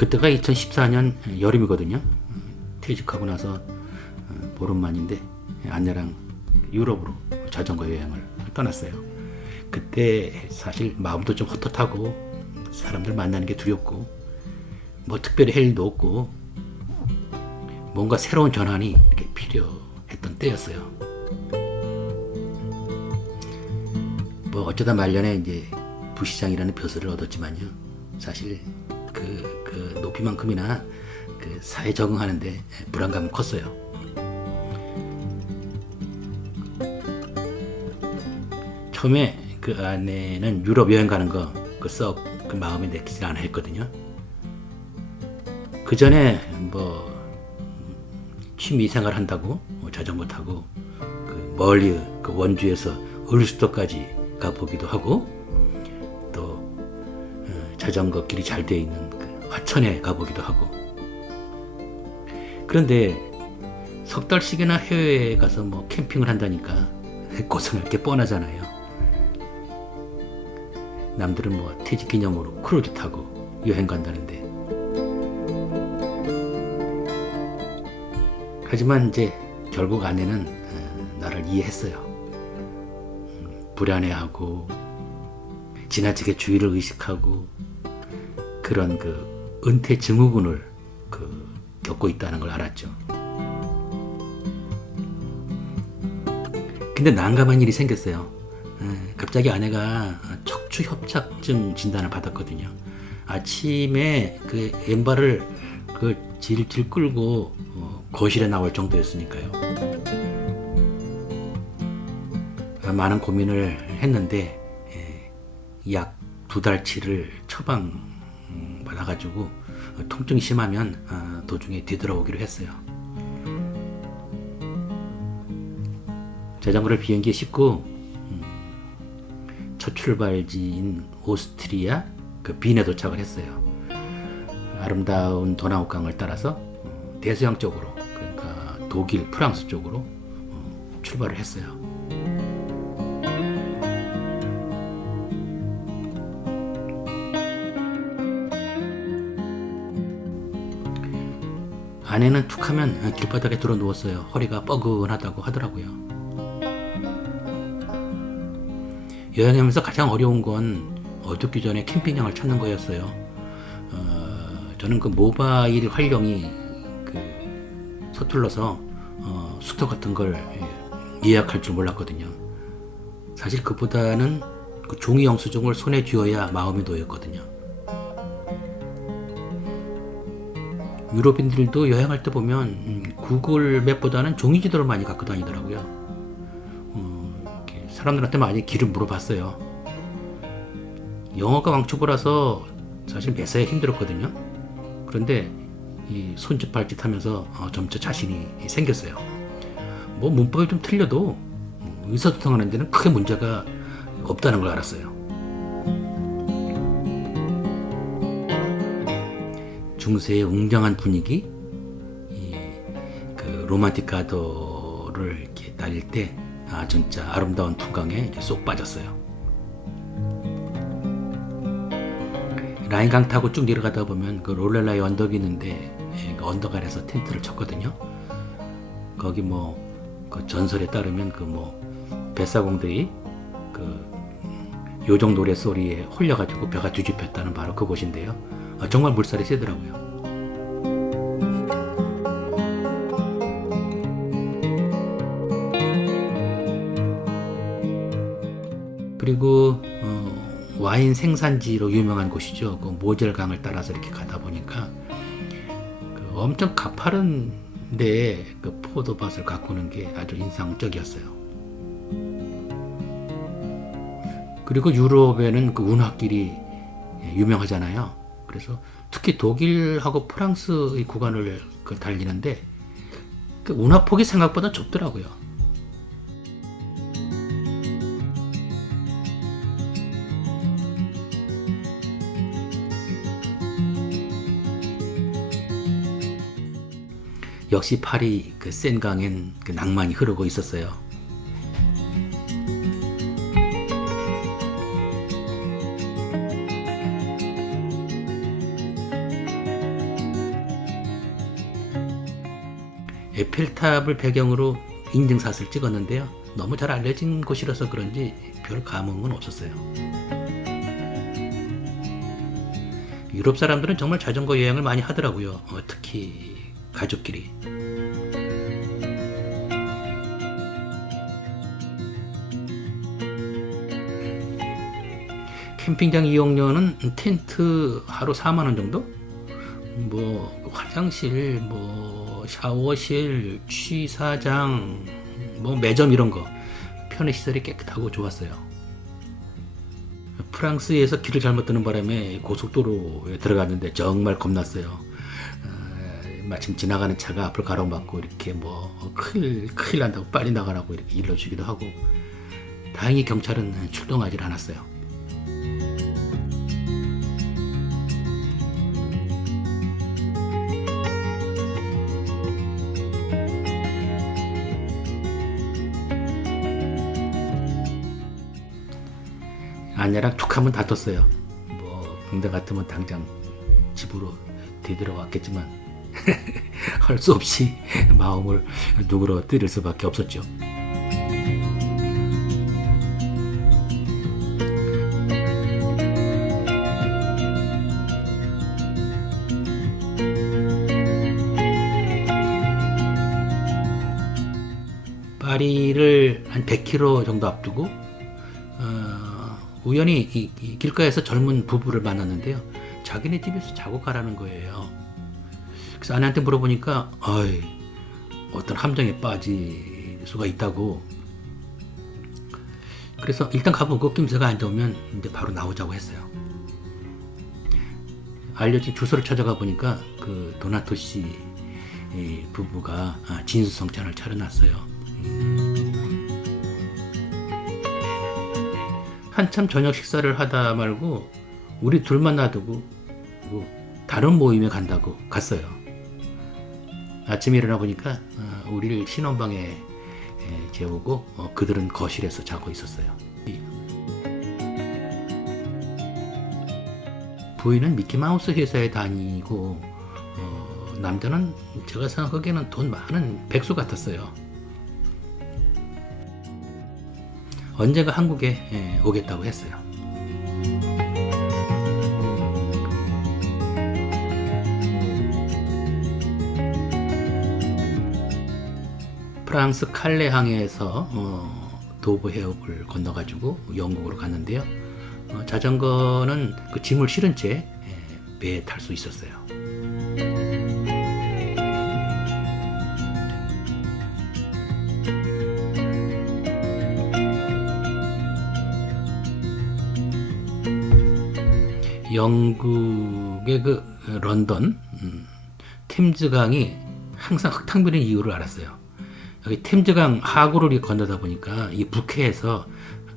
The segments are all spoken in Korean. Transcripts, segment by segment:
그때가 2014년 여름이거든요. 퇴직하고 나서 어, 보름 만인데 아내랑 유럽으로 자전거 여행을 떠났어요. 그때 사실 마음도 좀 헛헛하고 사람들 만나는 게 두렵고 뭐 특별히 할 일도 없고 뭔가 새로운 전환이 이렇게 필요했던 때였어요. 뭐 어쩌다 말년에 이제 부시장이라는 벼슬을 얻었지만요. 사실 그, 그 높이만큼이나 그 사회 적응하는데 불안감은 컸어요. 처음에 그 아내는 유럽 여행 가는 거 그썩그 마음에 내키지 않아 했거든요. 그 전에 뭐 취미 생활 한다고 뭐 자전거 타고 그 멀리 그 원주에서 을수도까지 가보기도 하고 또 어, 자전거 길이 잘 되어 있는 그 화천에 가보기도 하고 그런데 석 달씩이나 해외에 가서 뭐 캠핑을 한다니까 고생할 게 뻔하잖아요. 남들은 뭐 퇴직 기념으로 크루즈 타고 여행 간다는데 하지만 이제 결국 아내는 어, 나를 이해했어요. 음, 불안해하고 지나치게 주의를 의식하고 그런 그 은퇴 증후군을 그 겪고 있다는 걸 알았죠. 근데 난감한 일이 생겼어요. 에, 갑자기 아내가 척추 협착증 진단을 받았거든요. 아침에 그 왼발을 그 질질 끌고 어, 거실에 나올 정도였으니까요. 아, 많은 고민을 했는데 약 두 달치를 처방 음, 받아가지고 어, 통증이 심하면 아, 도중에 뒤돌아오기로 했어요. 자전거를 비행기에 싣고 음, 첫 출발지인 오스트리아 그 빈에 도착을 했어요. 아름다운 도나우강을 따라서 어, 대서양 쪽으로 그러니까 독일, 프랑스 쪽으로 어, 출발을 했어요. 아내는 툭하면 길바닥에 들어 누웠어요. 허리가 뻐근하다고 하더라고요. 여행하면서 가장 어려운 건 어둡기 전에 캠핑장을 찾는 거였어요. 어, 저는 그 모바일 활용이 그 서툴러서 어, 숙소 같은 걸 예, 예약할 줄 몰랐거든요. 사실 그보다는 그 종이 영수증을 손에 쥐어야 마음이 놓였거든요. 유럽인들도 여행할 때 보면 음, 구글 맵보다는 종이 지도를 많이 갖고 다니더라고요. 어, 이렇게 사람들한테 많이 길을 물어봤어요. 영어가 왕초보라서 사실 매사에 힘들었거든요. 그런데 이 손짓 발짓 하면서 어, 점차 자신이 생겼어요. 뭐 문법이 좀 틀려도 음, 의사소통하는 데는 크게 문제가 없다는 걸 알았어요. 중세의 웅장한 분위기, 이, 그 가도를 이렇게 달릴 때, 아, 진짜 아름다운 풍광에 쏙 빠졌어요. 라인강 타고 쭉 내려가다 보면 그 롤렐라의 언덕이 있는데, 예, 그 언덕 아래서 텐트를 쳤거든요. 거기 뭐, 그 전설에 따르면 그 뭐, 뱃사공들이 그 요정 노래 소리에 홀려가지고 벼가 뒤집혔다는 바로 그곳인데요. 아, 정말 물살이 세더라고요. 그리고 어, 와인 생산지로 유명한 곳이죠. 그 모젤강을 따라서 이렇게 가다 보니까 그 엄청 가파른데 그 포도밭을 가꾸는 게 아주 인상적이었어요. 그리고 유럽에는 그 운하길이 유명하잖아요. 그래서 특히 독일하고 프랑스 의 구간을 그 달리는데 그 운하폭이 생각보다 좁더라고요. 역시 파리 그 센강엔 그 낭만이 흐르고 있었어요. 에펠탑을 배경으로 인증샷을 찍었는데요. 너무 잘 알려진 곳이라서 그런지 별 감흥은 없었어요. 유럽 사람들은 정말 자전거 여행을 많이 하더라고요. 어, 특히 가족끼리. 캠핑장 이용료는 텐트 하루 4만 원 정도? 뭐 화장실, 뭐 샤워실, 취사장, 뭐 매점 이런 거 편의 시설이 깨끗하고 좋았어요. 프랑스에서 길을 잘못 드는 바람에 고속도로에 들어갔는데 정말 겁났어요. 어, 마침 지나가는 차가 앞을 가로막고 이렇게 뭐 큰일, 큰일 난다고 빨리 나가라고 이렇게 일러주기도 하고 다행히 경찰은 출동하지 않았어요. 아내랑 툭 한번 다퉜어요. 뭐 군대 같으면 당장 집으로 되돌아왔겠지만 할 수 없이 마음을 누그러뜨릴 수밖에 없었죠. 파리를 한 100km 정도 앞두고 어, 우연히 이, 이 길가에서 젊은 부부를 만났는데요. 자기네 집에서 자고 가라는 거예요. 그래서 아내한테 물어보니까 어이, 어떤 함정에 빠질 수가 있다고. 그래서 일단 가보고 낌새가 안 좋으면 이제 바로 나오자고 했어요. 알려진 주소를 찾아가 보니까 그 도나토 씨이 부부가 아, 진수성찬을 차려놨어요. 한참 저녁 식사를 하다 말고 우리 둘만 놔두고 뭐 다른 모임에 간다고 갔어요. 아침에 일어나 보니까 어, 우리를 신혼방에 에, 재우고 어, 그들은 거실에서 자고 있었어요. 부인은 미키마우스 회사에 다니고 어, 남자는 제가 생각하기에는 돈 많은 백수 같았어요. 언젠가 한국에 예, 오겠다고 했어요. 프랑스 칼레 항해에서 어, 도브 해협을 건너가지고 영국으로 갔는데요. 어, 자전거는 그 짐을 실은 채 예, 배에 탈 수 있었어요. 영국의 그 런던 음, 템즈강이 항상 흙탕물인 이유를 알았어요. 여기 템즈강 하구를 건너다 보니까 이 북해에서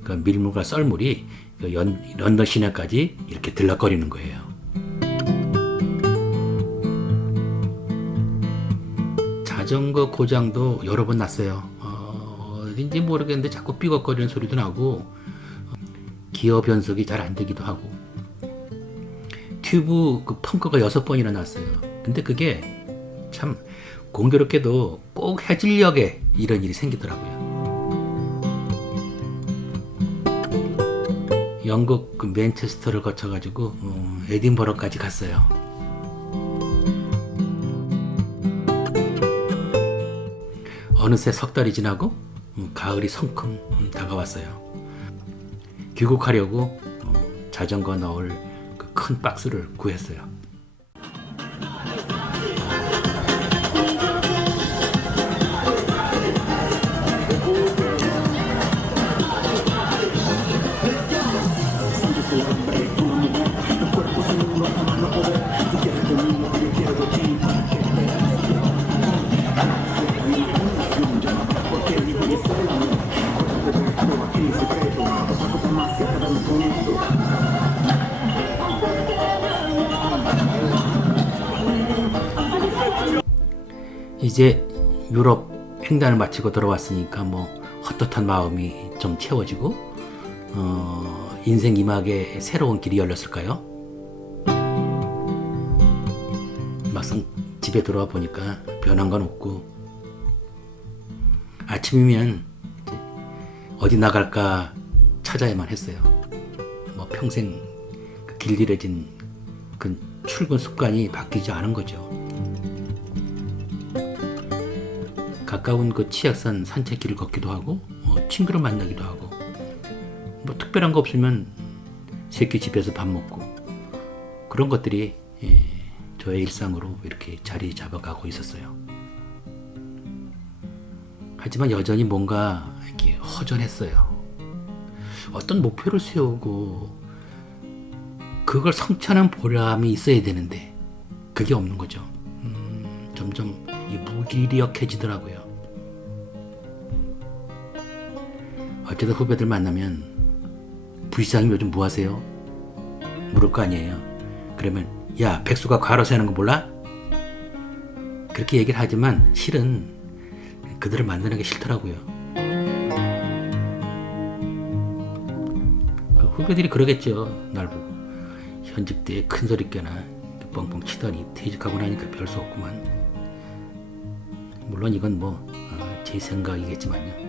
그 밀물과 썰물이 그 연- 런던 시내까지 이렇게 들락거리는 거예요. 자전거 고장도 여러 번 났어요. 어, 어딘지 모르겠는데 자꾸 삐걱거리는 소리도 나고 어, 기어 변속이 잘 안 되기도 하고 튜브 그 펑크가 여섯 번이나 났어요. 근데 그게 참 공교롭게도 꼭 해질녘에 이런 일이 생기더라고요. 영국 그 맨체스터를 거쳐가지고 어, 에딘버러까지 갔어요. 어느새 석 달이 지나고 음, 가을이 성큼 음, 다가왔어요. 귀국하려고 어, 자전거 넣을 그 큰 박스를 구했어요. 이제 유럽 횡단을 마치고 돌아왔으니까 뭐 헛헛한 마음이 좀 채워지고 어, 인생 이막에 새로운 길이 열렸을까요? 막상 집에 들어와 보니까 변한 건 없고 아침이면 어디 나갈까 찾아야만 했어요. 뭐 평생 그 길들여진 그 출근 습관이 바뀌지 않은 거죠. 가까운 그 치악산 산책길을 걷기도 하고 어, 친구를 만나기도 하고 뭐 특별한 거 없으면 새끼 집에서 밥 먹고 그런 것들이 예, 저의 일상으로 이렇게 자리 잡아가고 있었어요. 하지만 여전히 뭔가 이렇게 허전했어요. 어떤 목표를 세우고 그걸 성취하는 보람이 있어야 되는데 그게 없는 거죠. 음, 점점 이 무기력해지더라고요. 어쩌다 후배들 만나면 부시장님 요즘 뭐 하세요? 물을 거 아니에요. 그러면 야 백수가 과로 세는 거 몰라? 그렇게 얘기를 하지만 실은 그들을 만나는 게 싫더라고요. 그 후배들이 그러겠죠. 날 보고 현직 때 큰 소리 껴나 뻥뻥 치더니 퇴직하고 나니까 별수 없구만. 물론 이건 뭐 제 생각이겠지만요.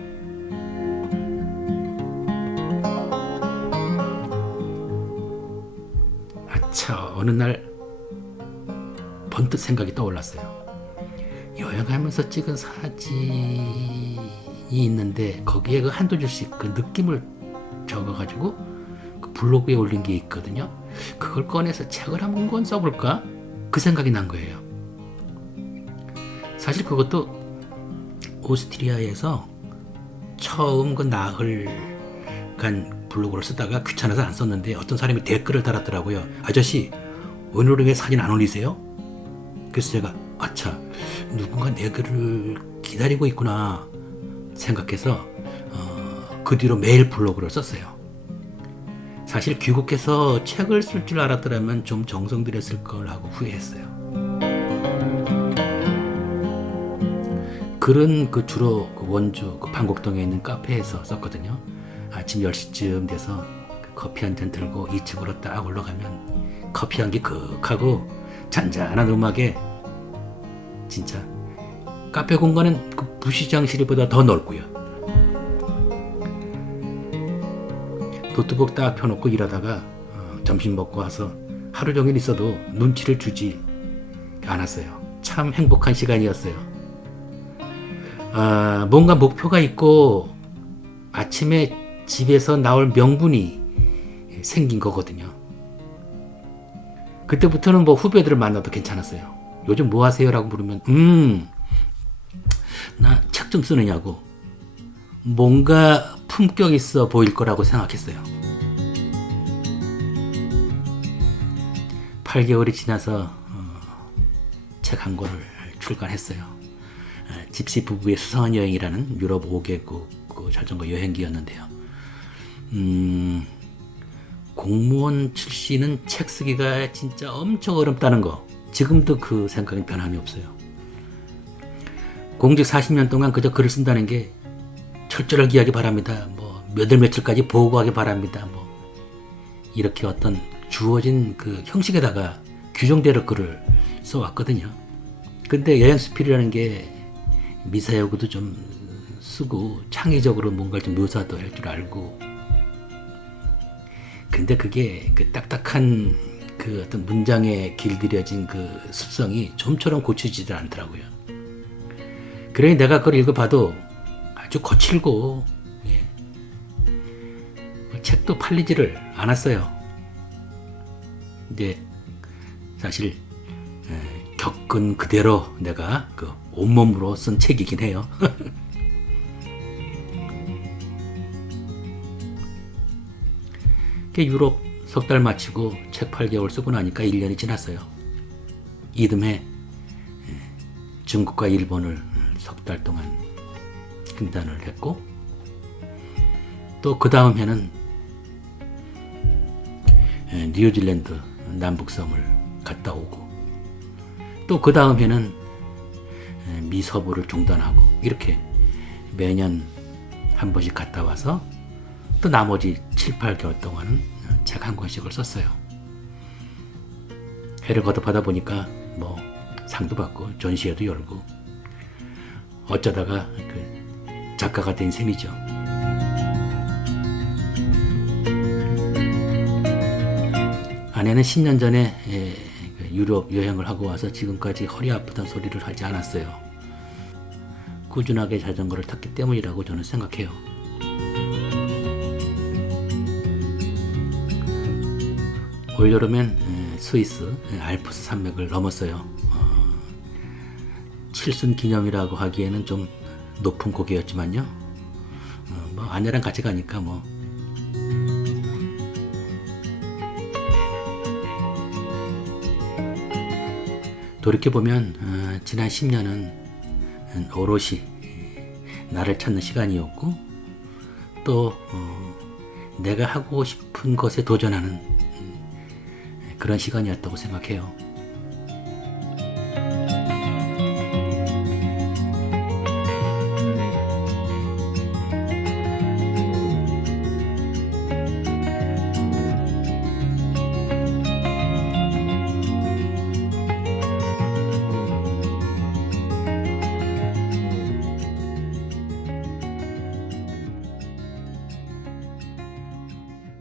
아차 어느 날 번뜩 생각이 떠올랐어요. 여행하면서 찍은 사진이 있는데 거기에 그 한두 줄씩 그 느낌을 적어가지고 그 블로그에 올린 게 있거든요. 그걸 꺼내서 책을 한 권 써볼까? 그 생각이 난 거예요. 사실 그것도 오스트리아에서 처음 그 나흘 간 블로그를 쓰다가 귀찮아서 안 썼는데 어떤 사람이 댓글을 달았더라고요. 아저씨 오늘은 왜 사진 안 올리세요? 그래서 제가 아차 누군가 내 글을 기다리고 있구나 생각해서 어, 그 뒤로 매일 블로그를 썼어요. 사실 귀국해서 책을 쓸 줄 알았더라면 좀 정성 들였을 거라고 후회했어요. 글은 그 주로 그 원주 그 방곡동에 있는 카페에서 썼거든요. 아침 10시쯤 돼서 그 커피 한 잔 들고 2층으로 딱 올라가면 커피 향기 극하고 잔잔한 음악에 진짜 카페 공간은 그 부시장실보다 더 넓고요. 노트북 딱 펴놓고 일하다가 어, 점심 먹고 와서 하루 종일 있어도 눈치를 주지 않았어요. 참 행복한 시간이었어요. 아, 뭔가 목표가 있고 아침에 집에서 나올 명분이 생긴 거거든요. 그때부터는 뭐 후배들을 만나도 괜찮았어요. 요즘 뭐 하세요? 라고 물으면, 음, 나 책 좀 쓰느냐고. 뭔가 품격 있어 보일 거라고 생각했어요. 8개월이 지나서 어, 책한 권을 출간했어요. 어, 집시 부부의 수상한 여행이라는 유럽 5개국 그 자전거 여행기였는데요. 음, 공무원 출신은 책 쓰기가 진짜 엄청 어렵다는 거 지금도 그 생각은 변함이 없어요. 공직 40년 동안 그저 글을 쓴다는 게 철저하게 하기 바랍니다. 뭐 몇월 며칠까지 보고하기 바랍니다. 뭐 이렇게 어떤 주어진 그 형식에다가 규정대로 글을 써왔거든요. 근데 여행 스필이라는 게 미사여구도 좀 쓰고 창의적으로 뭔가를 좀 묘사도 할 줄 알고 근데 그게 그 딱딱한 그 어떤 문장에 길들여진 그 습성이 좀처럼 고쳐지질 않더라고요. 그러니 내가 그걸 읽어봐도 아주 거칠고 예. 뭐 책도 팔리지를 않았어요. 이제 사실 에, 겪은 그대로 내가 그 온몸으로 쓴 책이긴 해요. 유럽 석 달 마치고 책 8개월 쓰고 나니까 1년이 지났어요. 이듬해 에, 중국과 일본을 석 달 동안 횡단을 했고 또 그 다음 해는 에, 뉴질랜드 남북섬을 갔다 오고 또 그 다음 해는 에, 미서부를 중단하고 이렇게 매년 한 번씩 갔다 와서 또 나머지 7, 8개월 동안은 책 한 권씩을 썼어요. 해를 거듭하다 보니까 뭐 상도 받고 전시회도 열고 어쩌다가 그 작가가 된 셈이죠. 아내는 10년 전에 에, 그 유럽 여행을 하고 와서 지금까지 허리 아프던 소리를 하지 않았어요. 꾸준하게 자전거를 탔기 때문이라고 저는 생각해요. 올여름엔 에, 스위스 에, 알프스 산맥을 넘었어요. 어, 칠순 기념이라고 하기에는 좀 높은 고개였지만요. 어, 뭐 아내랑 같이 가니까 뭐 돌이켜 보면 어, 지난 10년은 오롯이 나를 찾는 시간이었고 또 어, 내가 하고 싶은 것에 도전하는 음, 그런 시간이었다고 생각해요.